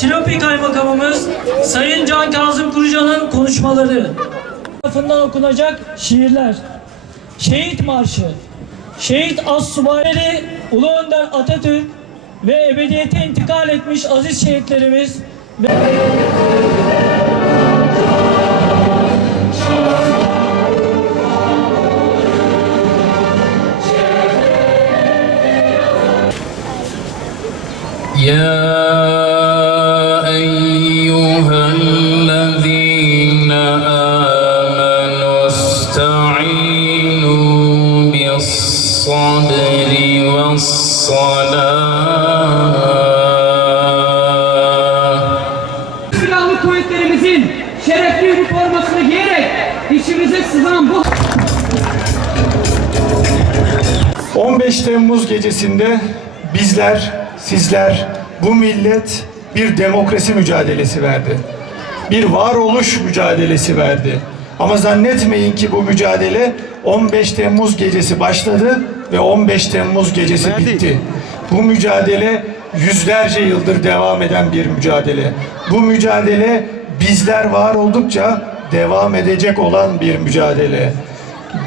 Silopi Kaymakamımız Sayın Can Kazım Kurucan'ın konuşmaları tarafından okunacak şiirler, Şehit Marşı, Şehit Astsubayları Ulu Önder Atatürk ve ebediyete intikal etmiş aziz şehitlerimiz ve يا أيها الذين آمنوا استعينوا بالصبر والصلاة. Silahlı kuvvetlerimizin şerefli üniformasını giyerek içimize sızan bu 15 Temmuz gecesinde bizler, sizler, bu millet bir demokrasi mücadelesi verdi. Bir varoluş mücadelesi verdi. Ama zannetmeyin ki bu mücadele 15 Temmuz gecesi başladı ve 15 Temmuz gecesi bitti. Bu mücadele yüzlerce yıldır devam eden bir mücadele. Bu mücadele bizler var oldukça devam edecek olan bir mücadele.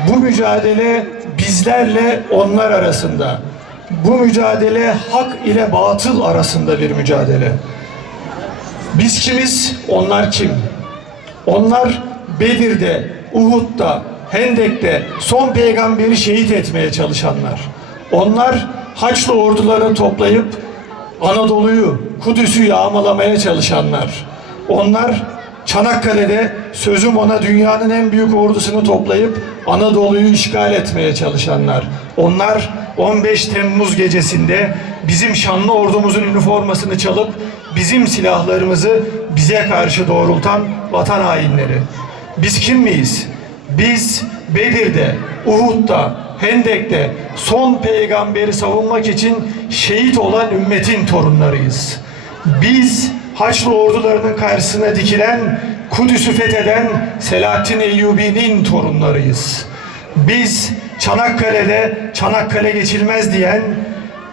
Bu mücadele bizlerle onlar arasında. Bu mücadele hak ile batıl arasında bir mücadele. Biz kimiz, onlar kim? Onlar Bedir'de, Uhud'da, Hendek'te son peygamberi şehit etmeye çalışanlar. Onlar Haçlı ordularını toplayıp Anadolu'yu, Kudüs'ü yağmalamaya çalışanlar. Onlar Çanakkale'de sözüm ona dünyanın en büyük ordusunu toplayıp Anadolu'yu işgal etmeye çalışanlar. Onlar 15 Temmuz gecesinde bizim şanlı ordumuzun üniformasını çalıp bizim silahlarımızı bize karşı doğrultan vatan hainleri. Biz kim miyiz? Biz Bedir'de, Uhud'da, Hendek'te son peygamberi savunmak için şehit olan ümmetin torunlarıyız. Biz Haçlı ordularının karşısına dikilen, Kudüs'ü fetheden Selahaddin Eyyubi'nin torunlarıyız. Biz Çanakkale'de Çanakkale geçilmez diyen,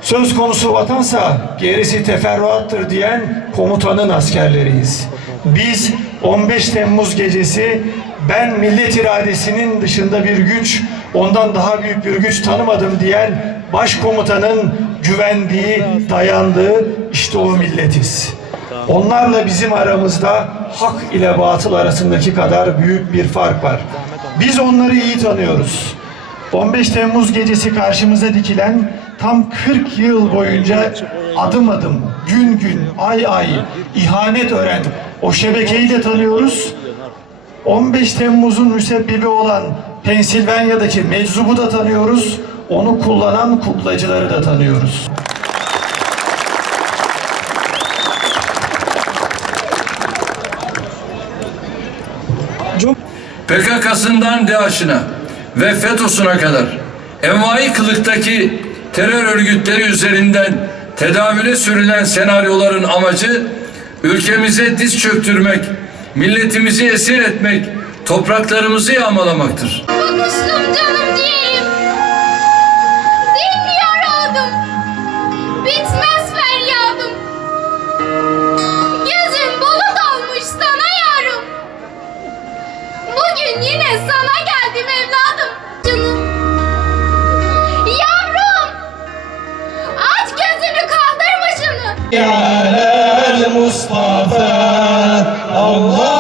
söz konusu vatansa gerisi teferruattır diyen komutanın askerleriyiz. Biz 15 Temmuz gecesi ben millet iradesinin dışında bir güç, ondan daha büyük bir güç tanımadım diyen başkomutanın güvendiği, dayandığı işte o milletiz. Onlarla bizim aramızda hak ile batıl arasındaki kadar büyük bir fark var. Biz onları iyi tanıyoruz. 15 Temmuz gecesi karşımıza dikilen tam 40 yıl boyunca adım adım, gün gün, ay ay ihanet öğren o şebekeyi de tanıyoruz. 15 Temmuz'un müsebbibi olan Pensilvanya'daki meczubu da tanıyoruz. Onu kullanan kuklacıları da tanıyoruz. PKK'sından DAEŞ'ine ve FETÖ'süne kadar envai kılıktaki terör örgütleri üzerinden tedavüle sürülen senaryoların amacı ülkemize diz çöktürmek, milletimizi esir etmek, topraklarımızı yağmalamaktır. Konuştum canım diyeyim. Dinliyor oldum. Bitmez feryadım. Gözün bulut olmuş sana yarım. Bugün yine sana geldim evladım. Canım. Yavrum. Aç gözünü kaldır başını. Ya Mustafa Allah